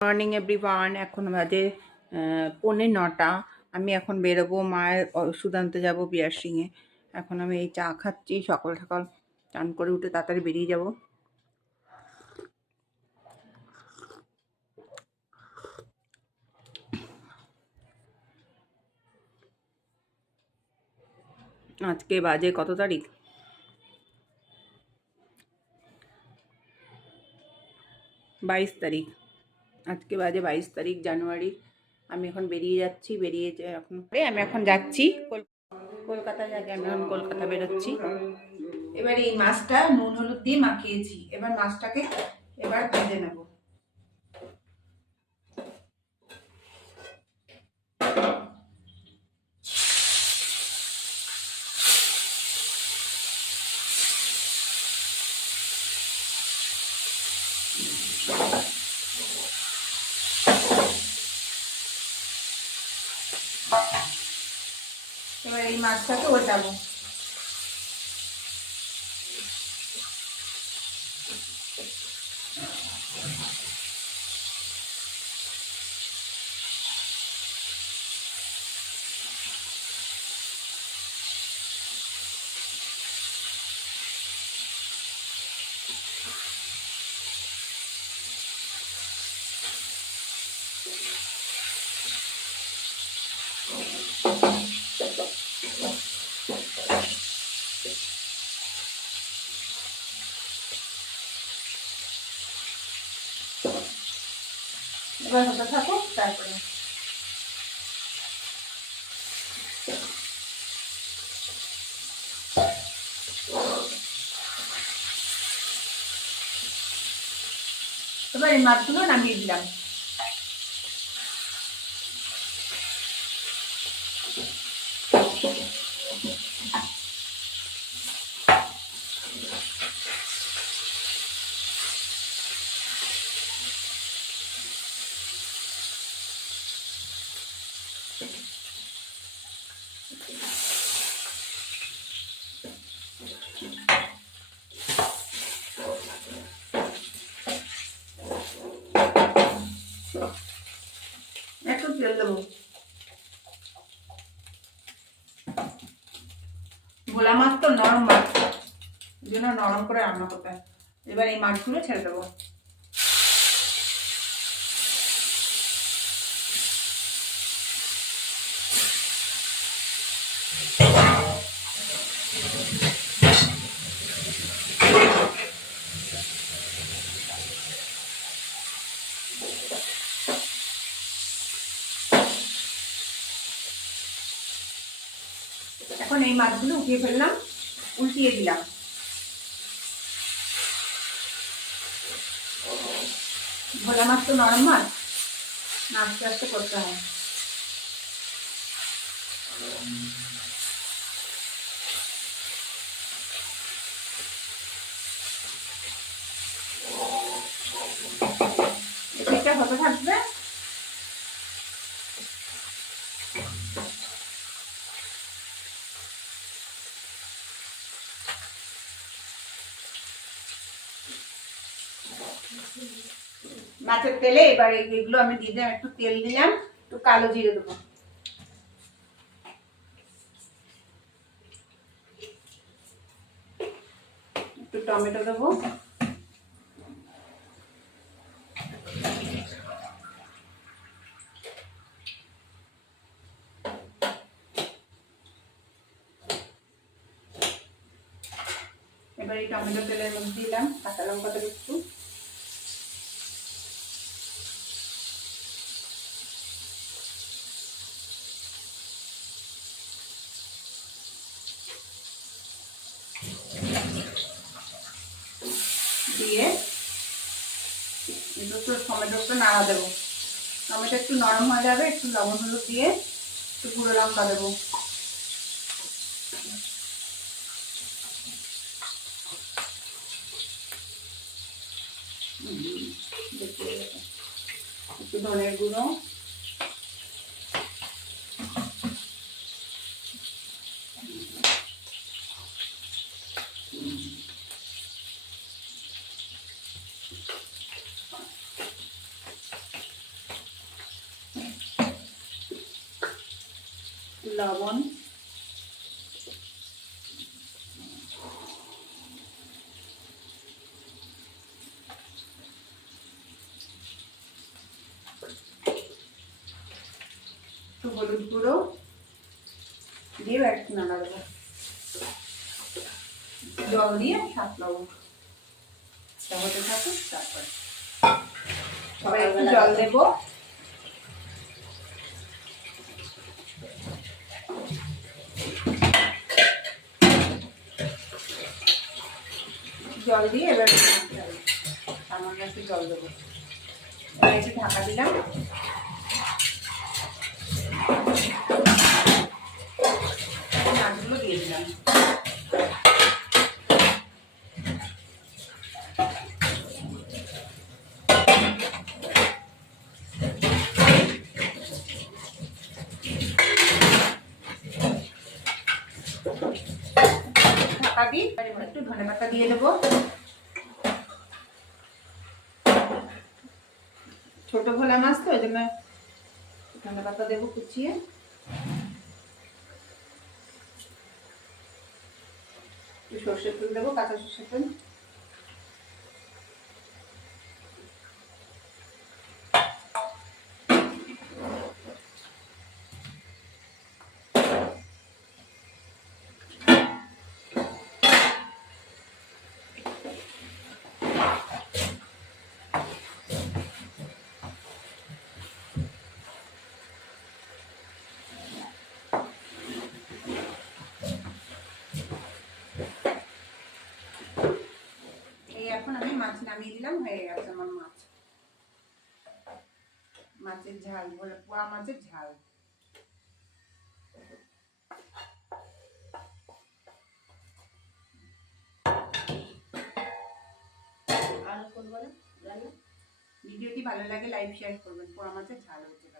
Morning everyone এখন বাজে পৌনে নটা। আমি এখন বেরোবো, মায়ের ওষুধ আনতে যাব বিয়ার সিংয়ে এখন আমি এই চা খাচ্ছি, সকাল সকাল চান করে উঠে তাড়াতাড়ি বেরিয়ে যাব। আজকে বাজে কত তারিখ? বাইশ তারিখ। আজকে বাজে বাইশ তারিখ, জানুয়ারি। আমি এখন বেরিয়ে যাচ্ছি, বেরিয়ে এখন আমি এখন যাচ্ছি। কল- কলকাতায় যাকে আমি এখন কলকাতা বেরোচ্ছি। এবার এই মাছটা নুন, হলুদ দিয়ে মাখিয়েছি। এবার মাছটাকে এবার ভেজে নেব। এবার এই মাছটাকে ওটাবো এবার হতে থাকো তারপরে। এবার এই মাছগুলো নামিয়ে দিলাম। একটু তেল দেবো। ভোলা মাছ তো নরম মাছ জন্য নরম করে রান্না করতে হয়। এবার এই মাছগুলো ছেড়ে দেবো। এখন এই মাছগুলো উঠিয়ে ফেললাম, উল্টিয়ে দিলাম। ভোলা মাছ তো নরম মাছ, আস্তে আস্তে করতে হয়। এটা হতে থাকবে মাছের তেলে এবার এগুলো আমি দিয়ে দিলাম, একটু তেল দিলাম, একটু কালো জিরে দেবো। একটু টমেটো দেবো। এবার এই টমেটো তেলের মধ্যে দিলাম, কাঁচা লঙ্কা দেবো একটু দিয়ে একটু তো টমেটো একটু নাড়া দেবো। টমেটো একটু নরম হয়ে যাবে, একটু লবণ হলুদ দিয়ে একটু গুঁড়ো লঙ্কা দেবো। একটু ধনের গুঁড়ো। লবণ। হলুদ গুঁড়ো দিয়ে একটু নাড়া দেবো। জল দিয়ে সাত লবণ। তারপরে। সবাই একটু জল দেবো। জল দিয়ে এবার। সামান্য একটু জল দেবো। এবার একটু ঢাকা দিলাম। মাছগুলো দিয়ে দিলাম ঢাকা দিই এবার একটু ধনে পাতা দিয়ে দেবো। ছোট ভোলা মাছ তো, ওই জন্য ধনে পাতা দেবো কুচিয়ে। সর্ষের তেল দেবো, কাঁচা সর্ষের তেল এই এখন আমি মাছ নামিয়ে দিলাম, হয়ে গেছে আমার মাছ। মাছের ঝাল, বলে পোয়া মাছের ঝাল। ভিডিওটি ভালো লাগে, লাইক শেয়ার করবেন। পোয়া মাছের ঝাল হচ্ছে।